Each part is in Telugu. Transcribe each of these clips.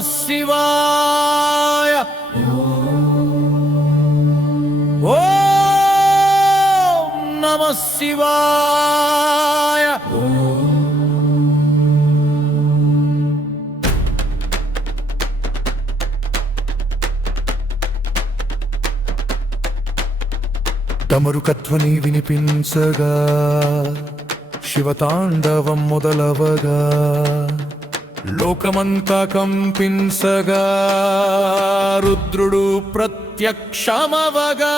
శివాయ ఓం నమః శివాయ డమరుకధ్వని వినిపించగా శివతాండవం మొదలవగా లోకమంతా కంపించగా రుద్రుడు ప్రత్యక్షమవగా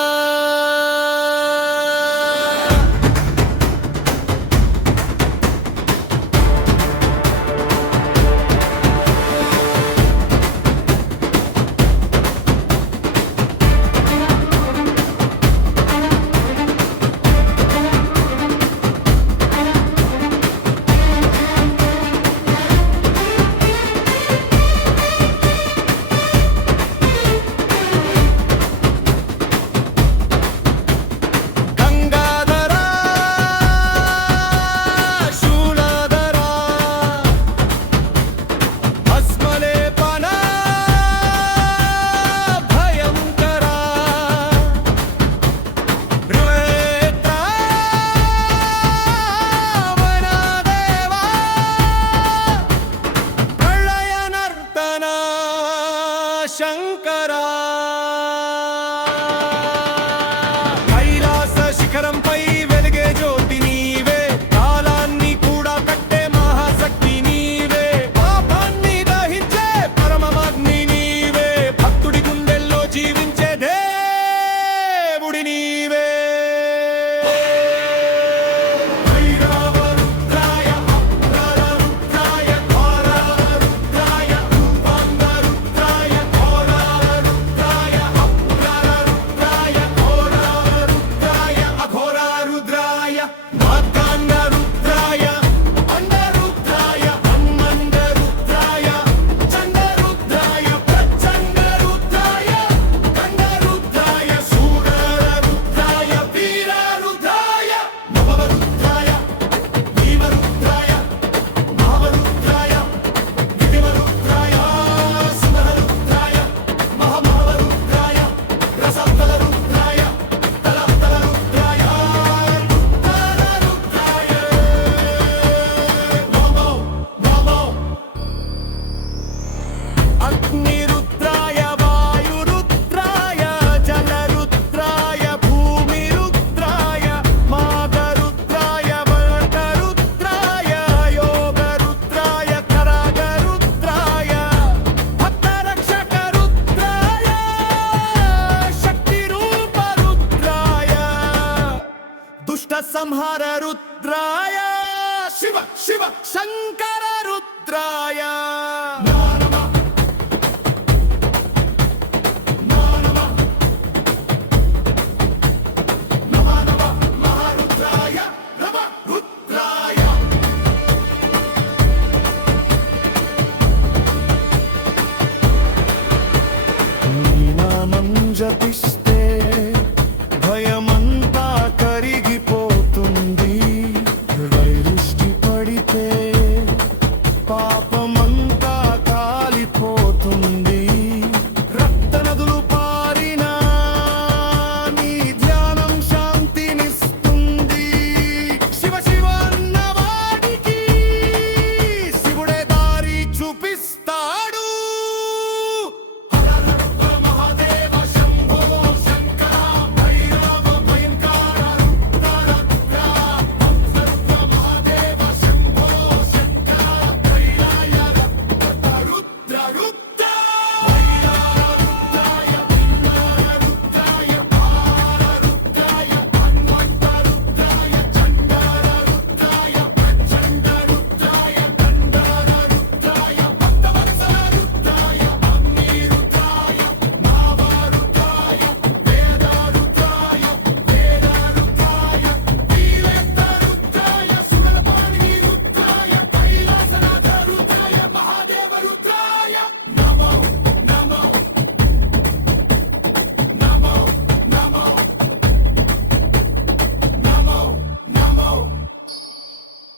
శంకరా కైలాస శిఖరంపై వెలిగే జ్యోతి నీవే, కాలాన్ని కూడా కట్టే మహాశక్తి నీవే, పాపాన్ని దహించే పరమమగ్ని నీవే, భక్తుడి గుండెల్లో జీవించే దేవుడి నీవే. అగ్నిరుద్రాయ వాయురుద్రాయ జలరుద్రాయ భూమిరుద్రాయ మాఘరుద్రాయ వటరుద్రాయ యోగరుద్రాయ కరాగరుద్రాయ భక్తరక్షకరుద్రాయ శక్తిరూపరుద్రాయ దుష్ట సంహార రుద్రాయ శివ శివ శంకర రుద్రాయ జపిస్తే భయమంతా కరిగిపోతుంది, వైరుష్టి పడితే పాపమంతా కాలిపోతుంది, రక్త నదులు పారినా నీ ధ్యానం శాంతినిస్తుంది. శివ శివ అన్నవాడికి శివుడే దారి చూపిస్తాడు.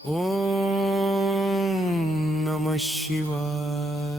Om Namah Shivaya.